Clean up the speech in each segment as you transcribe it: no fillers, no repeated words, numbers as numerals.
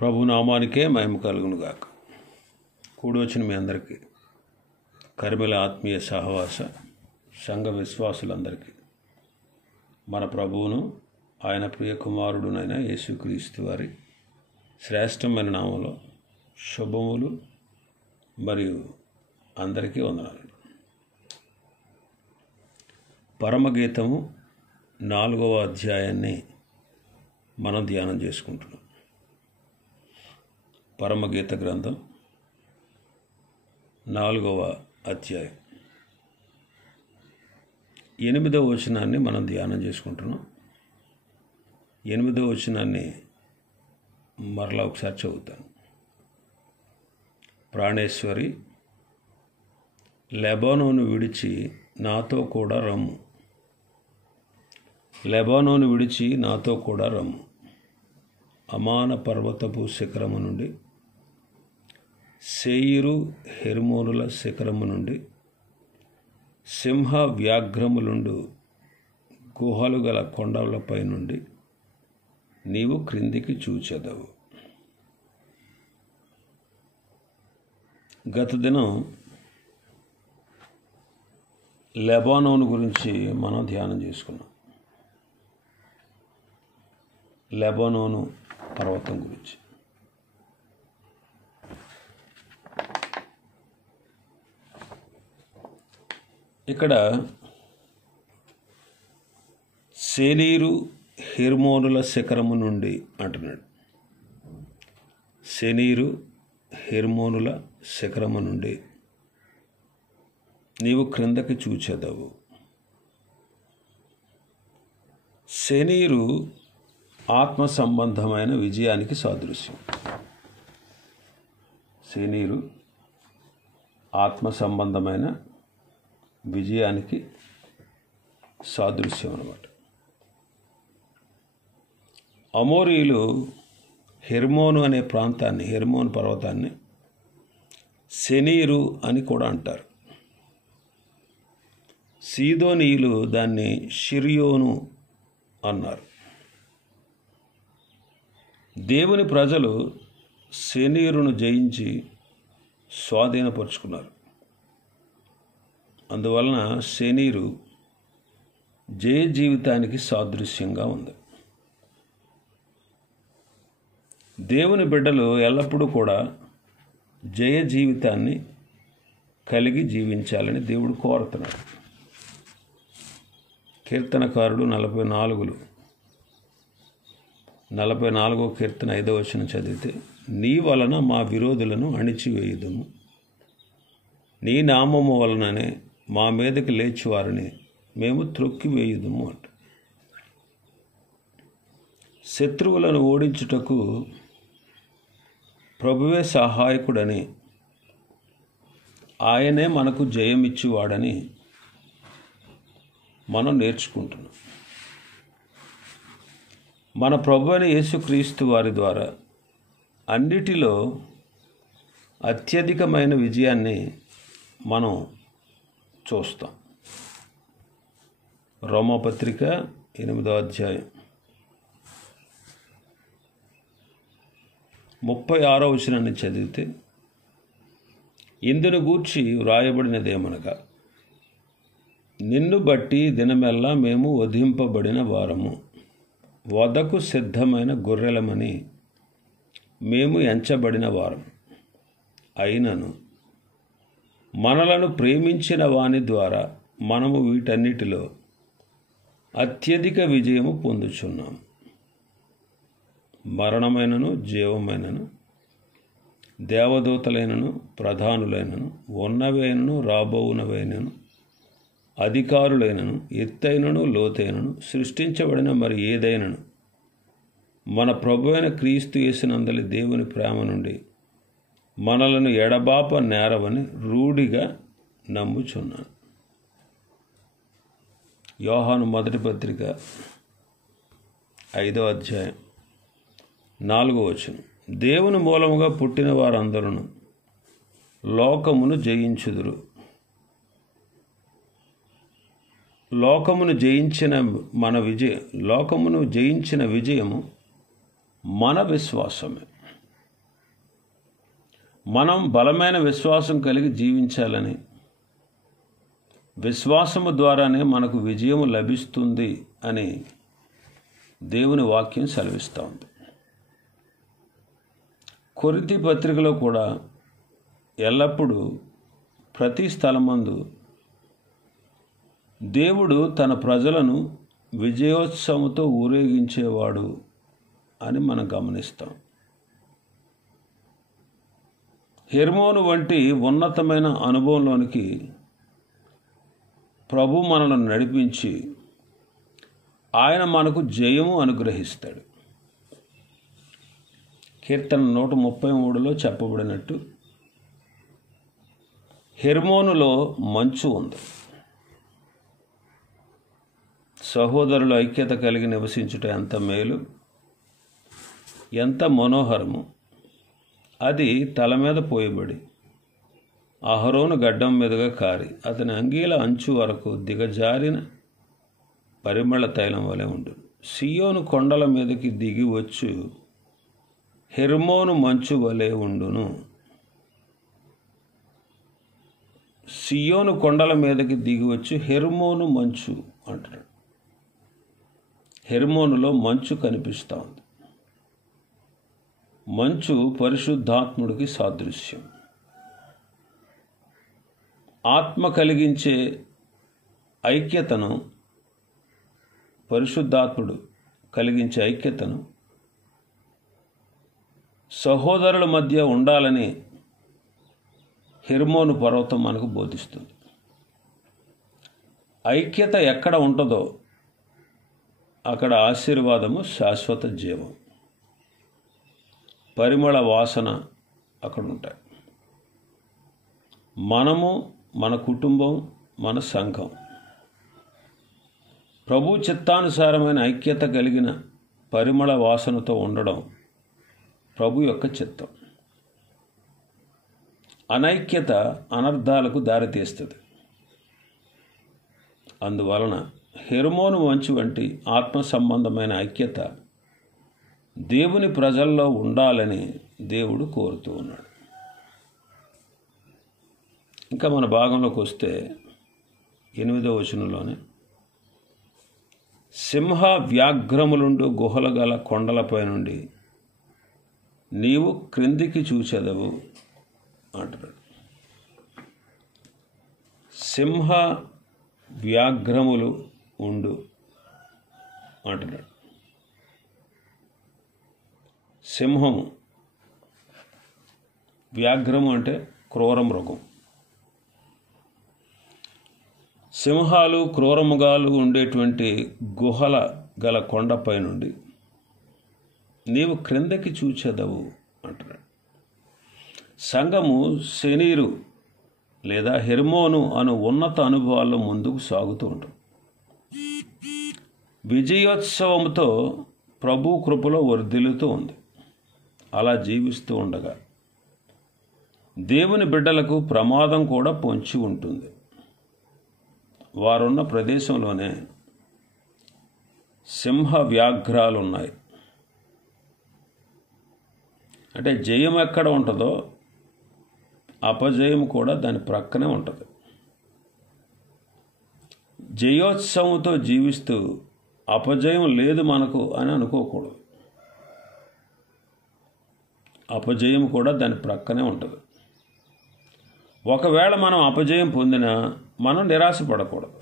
ప్రభు నామానికే మహిమ కలుగును గాక. కూడి వచ్చిన మీ అందరికీ, కరిమెల ఆత్మీయ సహవాస సంఘ విశ్వాసులందరికీ మన ప్రభువును ఆయన ప్రియ కుమారుడునైన యేసుక్రీస్తు వారి శ్రేష్టమైన నామంలో శుభములు మరియు అందరికీ వందనాలు. పరమగీతము 4వ అధ్యాయాన్ని మనం ధ్యానం చేసుకుంటున్నాం. పరమగీత గ్రంథం 4వ అధ్యాయం 8వ వచనాన్ని మనం ధ్యానం చేసుకుంటున్నాం. 8వ వచనాన్ని మరలా ఒకసారి చదువుతాను. ప్రాణేశ్వరి, లెబానోను విడిచి నాతో కూడా రమ్ము. లెబానోను విడిచి నాతో కూడా రమ్ము. అమాన పర్వతపు శిఖరము నుండి, సేయిరు హెర్మోనుల శిఖరము నుండి, సింహ వ్యాఘ్రములుండు గుహలు గల కొండలపై నుండి నీవు క్రిందికి చూచెదవు. గత దినం లెబానోను గురించి మనం ధ్యానం చేసుకున్నాం. లెబానోను పర్వతం గురించి. ఇక్కడ సేనీరు హెర్మోనుల శిఖరము నుండి అంటున్నాడు. సేనీరు హెర్మోనుల శిఖరము నుండి నీవు క్రిందకి చూచెదవు. సేనీరు ఆత్మ సంబంధమైన విజయానికి సాదృశ్యం. సేనీరు ఆత్మ సంబంధమైన విజయానికి సాదృశ్యం అన్నమాట. అమోరీలు హెర్మోను అనే ప్రాంతాన్ని, హెర్మోను పర్వతాన్ని సెనీరు అని కూడా అంటారు. సీదోనీయులు దాన్ని షిరియోను అన్నారు. దేవుని ప్రజలు సెనీరును జయించి స్వాధీనపరుచుకున్నారు. అందువలన సెనీరు జయ జీవితానికి సాదృశ్యంగా ఉంది. దేవుని బిడ్డలు ఎల్లప్పుడూ కూడా జయ జీవితాన్ని కలిగి జీవించాలని దేవుడు కోరుతున్నాడు. కీర్తనకారుడు 44వ కీర్తన 5వ వచనం చదివితే, నీ వలన మా విరోధులను అణిచివేయుదుము, నీ నామము వలననే మా మీదకి లేచి వారిని మేము త్రొక్కివేయుదుము అంట. శత్రువులను ఓడించుటకు ప్రభువే సహాయకుడని, ఆయనే మనకు జయమిచ్చువాడని మనం నేర్చుకుంటున్నాం. మన ప్రభు అయిన యేసుక్రీస్తు వారి ద్వారా అన్నిటిలో అత్యధికమైన విజయాన్ని మనం చూస్తాం. రోమాపత్రిక 8వ అధ్యాయం 36వ వచనాన్ని చదివితే, ఇందును గూర్చి వ్రాయబడినదేమనగా, నిన్ను బట్టి దినమెల్లా మేము వధింపబడిన వారము, వధకు సిద్ధమైన గొర్రెలమని మేము ఎంచబడిన వారం. అయినను మనలను ప్రేమించిన వాని ద్వారా మనము వీటన్నిటిలో అత్యధిక విజయము పొందుచున్నాము. మరణమైనను జీవమైనను, దేవదూతలైనను ప్రధానులైనను, ఉన్నవైనను రాబోవునవైనను, అధికారులైనను, ఎత్తైనను లోతైనను, సృష్టించబడిన మరి ఏదైనను మన ప్రభు అయిన క్రీస్తు యేసునందలి దేవుని ప్రేమ నుండి మనలను ఎడబాప నేరవని రూఢిగా నమ్ముచున్నాను. యోహాను మొదటి పత్రిక 5వ అధ్యాయం 4వ వచనం, దేవుని మూలముగా పుట్టిన వారందరూ లోకమును జయించుదురు, లోకమును జయించిన విజయము మన విశ్వాసమే. మనం బలమైన విశ్వాసం కలిగి జీవించాలని, విశ్వాసము ద్వారానే మనకు విజయం లభిస్తుంది అని దేవుని వాక్యం సెలవిస్తూ ఉంది. కొరింథీ పత్రికలో కూడా ఎల్లప్పుడూ ప్రతి స్థలమందు దేవుడు తన ప్రజలను విజయోత్సవంతో ఊరేగించేవాడు అని మనం గమనిస్తాం. హెర్మోను వంటి ఉన్నతమైన అనుభవంలోనికి ప్రభు మనల్ని నడిపించి ఆయన మనకు జయము అనుగ్రహిస్తాడు. కీర్తన 133లో చెప్పబడినట్టు హెర్మోనులో మంచు ఉంది. సహోదరుల ఐక్యత కలిగి నివసించుట ఎంత మేలు, ఎంత మనోహరము. అది తల మీద పోయబడి అహరోను గడ్డం మీదుగా కారి అతని అంగీల అంచు వరకు దిగజారిన పరిమళ తైలం వలె ఉండు. సియోను కొండల మీదకి దిగి వచ్చు హెర్మోను మంచు వలె ఉండును. సియోను కొండల మీదకి దిగి వచ్చు హెర్మోను మంచు అంటాడు. హెర్మోనులో మంచు కనిపిస్తూ ఉంది. మంచు పరిశుద్ధాత్ముడికి సాదృశ్యం. ఆత్మ కలిగించే ఐక్యతను, పరిశుద్ధాత్ముడు కలిగించే ఐక్యతను సహోదరుల మధ్య ఉండాలని హెర్మోను పర్వతం మనకు బోధిస్తుంది. ఐక్యత ఎక్కడ ఉంటుందో అక్కడ ఆశీర్వాదము, శాశ్వత జీవం, పరిమళ వాసన అక్కడ ఉంటాయి. మనము, మన కుటుంబం, మన సంఘం ప్రభు చిత్తానుసారమైన ఐక్యత కలిగిన పరిమళ వాసనతో ఉండడం ప్రభు యొక్క చిత్తం. అనైక్యత అనర్థాలకు దారితీస్తుంది. అందువలన హెర్మోను మంచు వంటి ఆత్మ సంబంధమైన ఐక్యత దేవుని ప్రజల్లో ఉండాలని దేవుడు కోరుతూ ఉన్నాడు. ఇంకా మన భాగంలోకి వస్తే 8వ వచనంలోనే సింహ వ్యాఘ్రములుండు గుహలు గల కొండలపై నుండి నీవు క్రిందికి చూచెదవు అంటాడు. సింహ వ్యాఘ్రములు ఉండు అంటున్నాడు. సింహము, వ్యాఘ్రము అంటే క్రూర మృగం. సింహాలు, క్రూరముగాలు ఉండేటువంటి గుహల గల కొండపై నుండి నీవు క్రిందకి చూచెదవు అంటున్నాడు. సంఘము శనీరు లేదా హెర్మోను అను ఉన్నత అనుభవాల్లో ముందుకు సాగుతూ ఉంటుంది. విజయోత్సవంతో ప్రభు కృపలో వర్ధిల్లుతూ ఉంది. అలా జీవిస్తూ ఉండగా దేవుని బిడ్డలకు ప్రమాదం కూడా పొంచి ఉంటుంది. వారున్న ప్రదేశంలోనే సింహ వ్యాఘ్రాలు ఉన్నాయి. అంటే జయం ఎక్కడ ఉంటుందో అపజయం కూడా దాని ప్రక్కనే ఉంటుంది. జయోత్సవంతో జీవిస్తూ అపజయం లేదు మనకు అని అనుకోకూడదు. అపజయం కూడా దాని ప్రక్కనే ఉంటుంది. ఒకవేళ మనం అపజయం పొందినా మనం నిరాశపడకూడదు.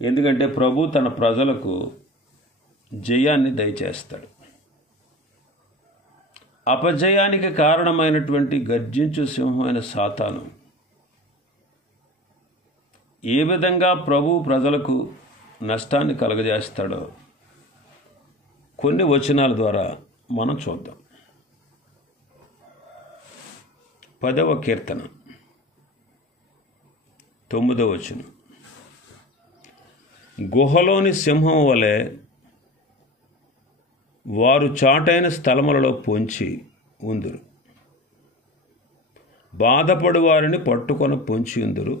ఎందుకంటే ప్రభు తన ప్రజలకు జయాన్ని దయచేస్తాడు. అపజయానికి కారణమైనటువంటి గర్జించు సింహమైన సాతాను ఏ విధంగా ప్రభు ప్రజలకు నష్టాన్ని కలుగజేస్తాడో కొన్ని వచనాల ద్వారా మనం చూద్దాం. 10వ కీర్తన 9వ వచనం. గుహలోని సింహం వలె వారు చాటైన స్థలములలో పొంచి ఉందురు. బాధపడు వారిని పట్టుకొని పొంచి ఉందురు.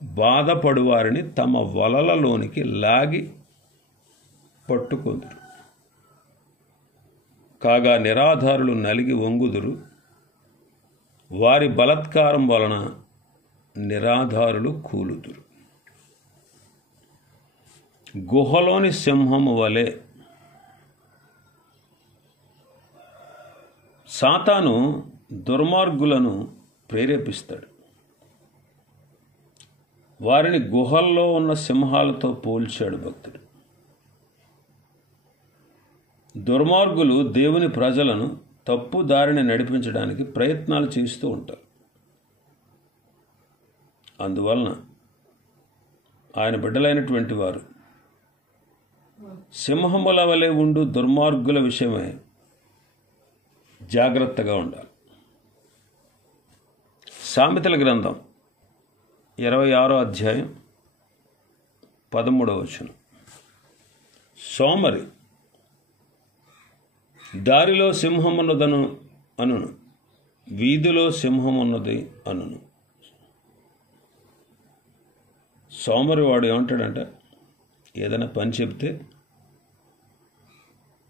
బాధపడు వారిని తమ వలలలోనికి లాగి పట్టుకొందురు. కాగా నిరాధారులు నలిగి వంగుదురు, వారి బలాత్కారం వలన నిరాధారులు కూలుదురు. గుహలోని సింహము వలె సాతాను దుర్మార్గులను ప్రేరేపిస్తాడు. వారిని గుహల్లో ఉన్న సింహాలతో పోల్చాడు భక్తుడు. దుర్మార్గులు దేవుని ప్రజలను తప్పు దారిని నడిపించడానికి ప్రయత్నాలు చేస్తూ ఉంటారు. అందువలన ఆయన బిడ్డలైనటువంటి వారు సింహముల వలె ఉండు దుర్మార్గుల విషయమై జాగ్రత్తగా ఉండాలి. సామెతల గ్రంథం 26వ అధ్యాయం 13వ వచనం. సోమరి దారిలో సింహమున్నదను అనును, వీధిలో సింహమున్నది అనును. సోమరి వాడు ఏమంటాడంటే, ఏదైనా పని చెప్తే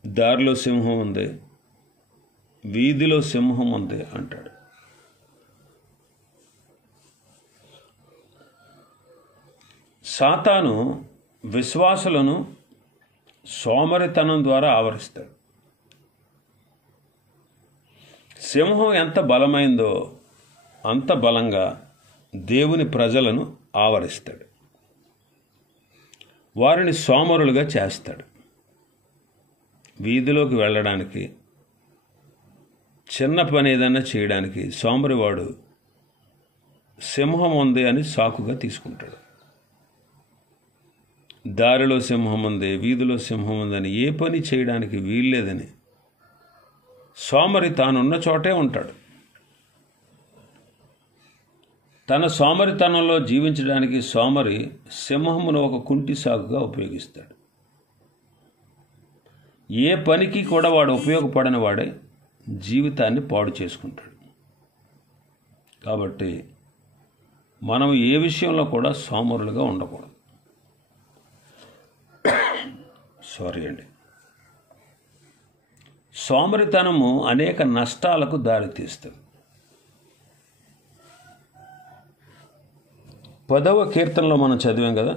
దారిలో సింహం ఉంది, వీధిలో సింహం ఉంది అంటాడు. సాతాను విశ్వాసులను సోమరితనం ద్వారా ఆవరిస్తాడు. సింహం ఎంత బలమైందో అంత బలంగా దేవుని ప్రజలను ఆవరిస్తాడు. వారిని సోమరులుగా చేస్తాడు. వీధిలోకి వెళ్ళడానికి, చిన్న పని ఏదైనా చేయడానికి సోమరివాడు సింహం ఉంది అని సాకుగా తీసుకుంటాడు. దారిలో సింహం ఉంది, వీధిలో సింహం ఉందని ఏ పని చేయడానికి వీల్లేదని సోమరి తానున్న చోటే ఉంటాడు. తన సోమరితనంలో జీవించడానికి సోమరి సింహమును ఒక కుంటి సాగుగా ఉపయోగిస్తాడు. ఏ పనికి కూడా వాడు ఉపయోగపడని వాడే జీవితాన్ని పాడు చేసుకుంటాడు. కాబట్టి మనం ఏ విషయంలో కూడా సోమరులుగా ఉండకూడదు. సోమరితనము అనేక నష్టాలకు దారితీస్తుంది. 10వ కీర్తనలో మనం చదివాం కదా,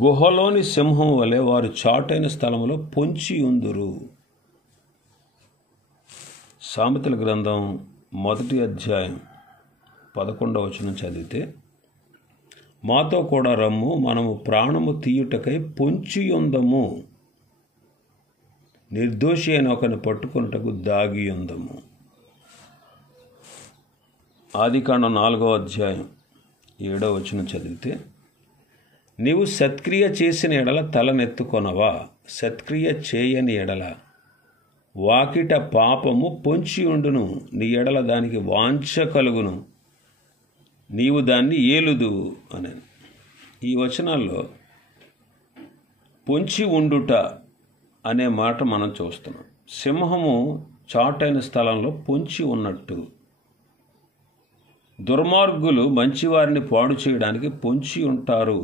గుహలోని సింహం వలె వారు చాటైన స్థలంలో పొంచి ఉందురు. సామెతల గ్రంథం 1వ అధ్యాయం 11వ వచనం చదివితే, మాతో కూడా రమ్ము, మనము ప్రాణము తీయుటకై పొంచి ఉందము, నిర్దోషి అయిన ఒకరిని పట్టుకొనుటకు దాగి ఉందము. ఆదికాండం 4వ అధ్యాయం 7వ వచనం చదివితే, నీవు సత్క్రియ చేసిన ఎడల తలనెత్తుకొనవా, సత్క్రియ చేయని ఎడల వాకిట పాపము పొంచి ఉండును, నీ ఎడల దానికి వాంఛ కలుగును, నీవు దాన్ని ఏలుదు అని. ఈ వచనాల్లో పొంచి ఉండుట అనే మాట మనం చూస్తున్నాం. సింహము చాటైన స్థలంలో పొంచి ఉన్నట్టు, దుర్మార్గులు మంచివారిని పాడు చేయడానికి పొంచి ఉంటారు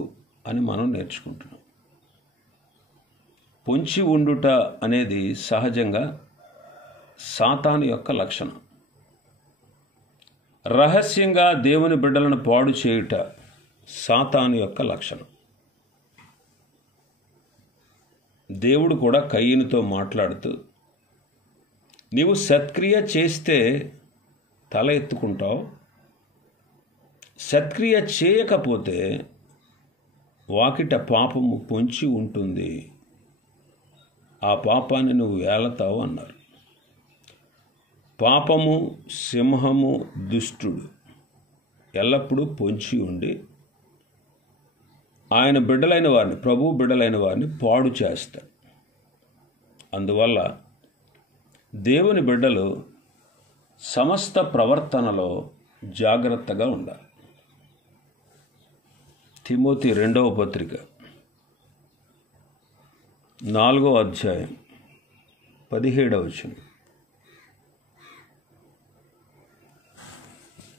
అని మనం నేర్చుకుంటున్నాం. పొంచి ఉండుట అనేది సహజంగా సాతాను యొక్క లక్షణం. రహస్యంగా దేవుని బిడ్డలను పాడు చేయుట సాతాను యొక్క లక్షణం. దేవుడు కూడా కయీనుతో మాట్లాడుతూ, నీవు సత్క్రియ చేస్తే తల ఎత్తుకుంటావు, సత్క్రియ చేయకపోతే వాకిట పాపము పొంచి ఉంటుంది, ఆ పాపాన్ని నువ్వు ఏలతావు అన్నారు. పాపము, సింహము, దుష్టుడు ఎల్లప్పుడూ పొంచి ఉండి ఆయన బిడ్డలైన వారిని, ప్రభువు బిడ్డలైన వారిని పాడు చేస్తాడు. అందువల్ల దేవుని బిడ్డలు సమస్త ప్రవర్తనలో జాగ్రత్తగా ఉండాలి. తిమోతి 2వ పత్రిక 4వ అధ్యాయం 17వ వచనం.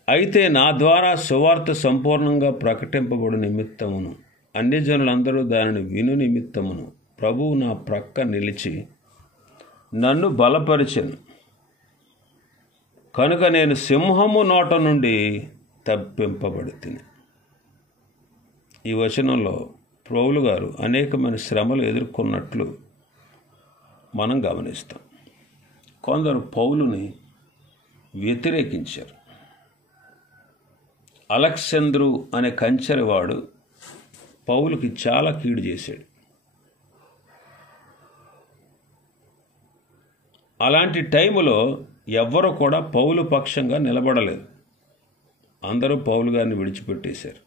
అయితే నా ద్వారా సువార్త సంపూర్ణంగా ప్రకటింపబడు నిమిత్తమును అన్యజనులందరూ దానిని విను నిమిత్తమును ప్రభువు నా ప్రక్క నిలిచి నన్ను బలపరిచెను, కనుక నేను సింహము నోట నుండి తప్పింపబడి తిని. ఈ వచనంలో పౌలు గారు అనేకమైన శ్రమలు ఎదుర్కొన్నట్లు మనం గమనిస్తాం. కొందరు పౌలుని వ్యతిరేకించారు. అలెగ్జాంద్రు అనే కంచెరవాడు పౌలుకి చాలా కీడు చేశాడు. అలాంటి టైములో ఎవ్వరూ కూడా పౌలు పక్షంగా నిలబడలేదు. అందరూ పౌలు గారిని విడిచిపెట్టేశారు.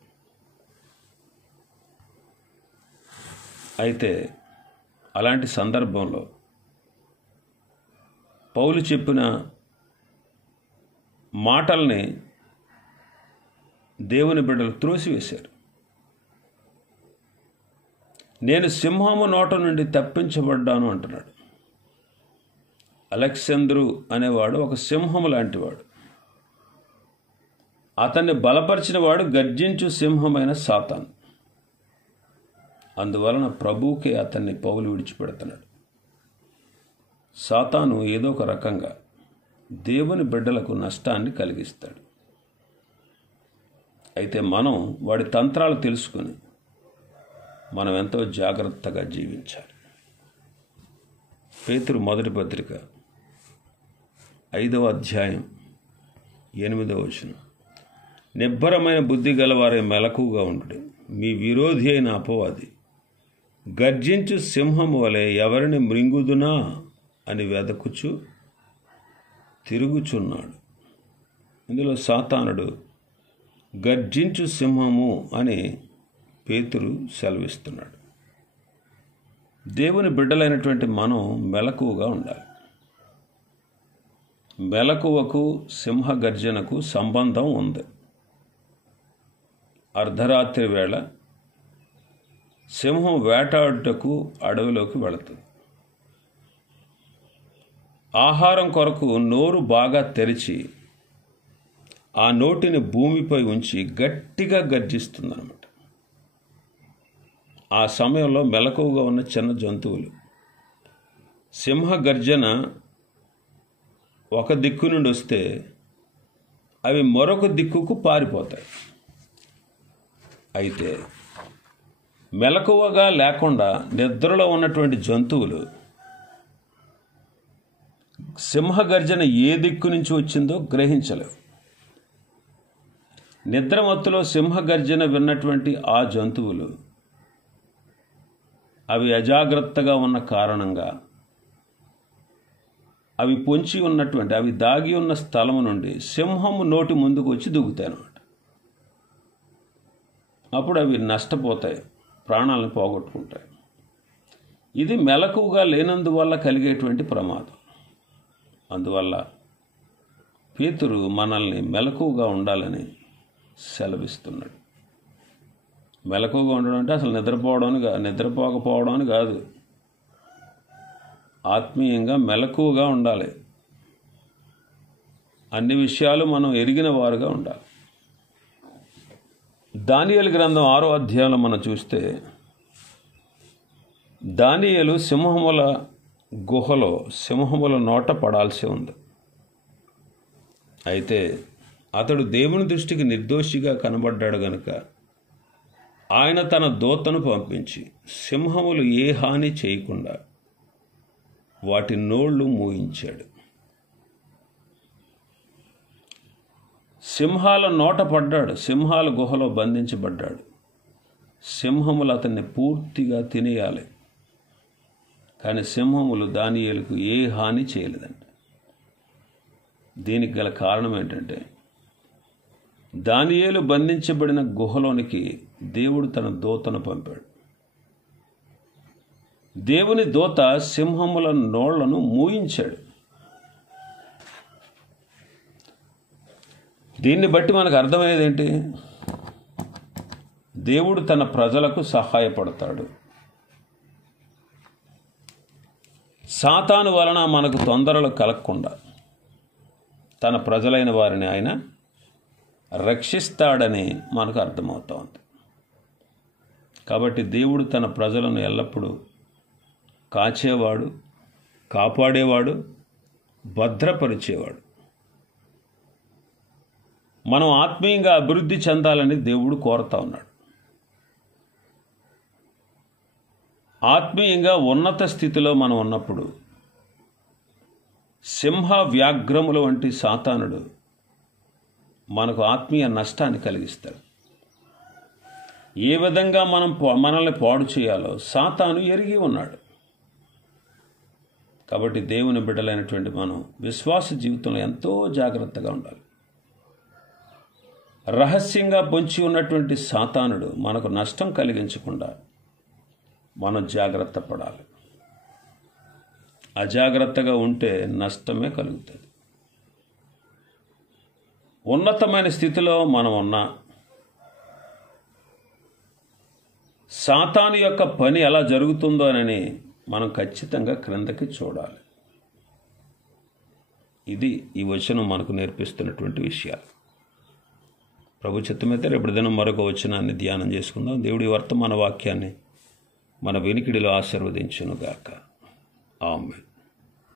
అయితే అలాంటి సందర్భంలో పౌలు చెప్పిన మాటల్ని దేవుని బిడ్డలు త్రోసివేశారు. నేను సింహము నోట నుండి తప్పించబడ్డాను అంటున్నాడు. అలెగ్జాంద్రు అనేవాడు ఒక సింహము లాంటివాడు. అతన్ని బలపరిచిన వాడు గర్జించు సింహమైన సాతాను. అందువలన ప్రభువుకే అతన్ని పౌలు విడిచిపెడుతున్నాడు. సాతాను ఏదో ఒక రకంగా దేవుని బిడ్డలకు నష్టాన్ని కలిగిస్తాడు. అయితే మనం వాడి తంత్రాలు తెలుసుకొని మనం ఎంతో జాగ్రత్తగా జీవించాలి. పేతురు మొదటి పత్రిక 5వ అధ్యాయం 8వ వచనం. నిబ్బరమైన బుద్ధి గలవారే మెలకుగా ఉండు. మీ విరోధి అయిన అపవాది గర్జించు సింహము వలె ఎవరిని మృంగుదునా అని వెదకుచు తిరుగుచున్నాడు. ఇందులో సాతానుడు గర్జించు సింహము అని పేతురు సెలవిస్తున్నాడు. దేవుని బిడ్డలైనటువంటి మనం మెలకువగా ఉండాలి. మెలకువకు సింహ గర్జనకు సంబంధం ఉంది. అర్ధరాత్రి వేళ సింహం వేటాడుటకు అడవిలోకి వెళుతుంది. ఆహారం కొరకు నోరు బాగా తెరిచి ఆ నోటిని భూమిపై ఉంచి గట్టిగా గర్జిస్తుందన్నమాట. ఆ సమయంలో మెలకువగా ఉన్న చిన్న జంతువులు సింహ గర్జన ఒక దిక్కు నుండి వస్తే అవి మరొక దిక్కుకు పారిపోతాయి. అయితే మెలకువగా లేకుండా నిద్రలో ఉన్నటువంటి జంతువులు సింహగర్జన ఏ దిక్కు నుంచి వచ్చిందో గ్రహించలేవు. నిద్రమత్తులో సింహగర్జన విన్నటువంటి ఆ జంతువులు అవి అజాగ్రత్తగా ఉన్న కారణంగా అవి పొంచి ఉన్నటువంటి అవి దాగి ఉన్న స్థలం నుండి సింహము నోటి ముందుకు వచ్చి దూకుతాయి అన్నమాట. అప్పుడు అవి నష్టపోతాయి, ప్రాణాలను పోగొట్టుకుంటాయి. ఇది మెలకువగా లేనందువల్ల కలిగేటువంటి ప్రమాదం. అందువల్ల పేతురు మనల్ని మెలకువగా ఉండాలని సెలవిస్తున్నాడు. మెలకువగా ఉండడం అంటే అసలు నిద్రపోకపోవడం అని కాదు. ఆత్మీయంగా మెలకువగా ఉండాలి. అన్ని విషయాలు మనం ఎరిగిన వారుగా ఉండాలి. దానియేలు గ్రంథం 6వ అధ్యాయంలో మనం చూస్తే దానియేలు సింహముల గుహలో సింహముల నోట పడాల్సి ఉంది. అయితే అతడు దేవుని దృష్టికి నిర్దోషిగా కనబడ్డాడు గనుక ఆయన తన దూతను పంపించి సింహములు ఏ హాని చేయకుండా వాటి నోళ్లు మూయించాడు. సింహాల నోట పడ్డాడు, సింహాల గుహలో బంధించబడ్డాడు. సింహములు అతన్ని పూర్తిగా తినేయాలి, కానీ సింహములు దానియేలుకు ఏ హాని చేయలేదంట. దీనికి గల కారణం ఏంటంటే దానియేలు బంధించబడిన గుహలోనికి దేవుడు తన దూతను పంపాడు. దేవుని దూత సింహముల నోళ్లను మూయించాడు. దీన్ని బట్టి మనకు అర్థమయ్యేది ఏంటి? దేవుడు తన ప్రజలకు సహాయపడతాడు. సాతాను వలన మనకు తొందరలు కలగకుండా తన ప్రజలైన వారిని ఆయన రక్షిస్తాడని మనకు అర్థమవుతోంది. కాబట్టి దేవుడు తన ప్రజలను ఎల్లప్పుడూ కాచేవాడు, కాపాడేవాడు, భద్రపరిచేవాడు. మనం ఆత్మీయంగా అభివృద్ధి చెందాలని దేవుడు కోరుతా ఉన్నాడు. ఆత్మీయంగా ఉన్నత స్థితిలో మనం ఉన్నప్పుడు సింహ వ్యాఘ్రముల వంటి సాతానుడు మనకు ఆత్మీయ నష్టాన్ని కలిగిస్తాడు. ఏ విధంగా మనల్ని పాడు చేయాలో సాతాను ఎరిగి ఉన్నాడు. కాబట్టి దేవుని బిడ్డలైనటువంటి మనం విశ్వాస జీవితంలో ఎంతో జాగ్రత్తగా ఉండాలి. రహస్యంగా పొంచి ఉన్నటువంటి సాతానుడు మనకు నష్టం కలిగించకుండా మనం జాగ్రత్త పడాలి. అజాగ్రత్తగా ఉంటే నష్టమే కలుగుతుంది. ఉన్నతమైన స్థితిలో మనం ఉన్నా సాతాను యొక్క పని ఎలా జరుగుతుందో అని మనం ఖచ్చితంగా క్రిందకి చూడాలి. ఇది ఈ వచనం మనకు నేర్పిస్తున్నటువంటి విషయాలు. ప్రభు చిత్తమైతే రేపటి దినం మరొక వచనాన్ని ధ్యానం చేసుకుందాం. దేవుడి వర్తమాన వాక్యాన్ని మన వెనికిడిలో ఆశీర్వదించునుగాక. ఆమేన్.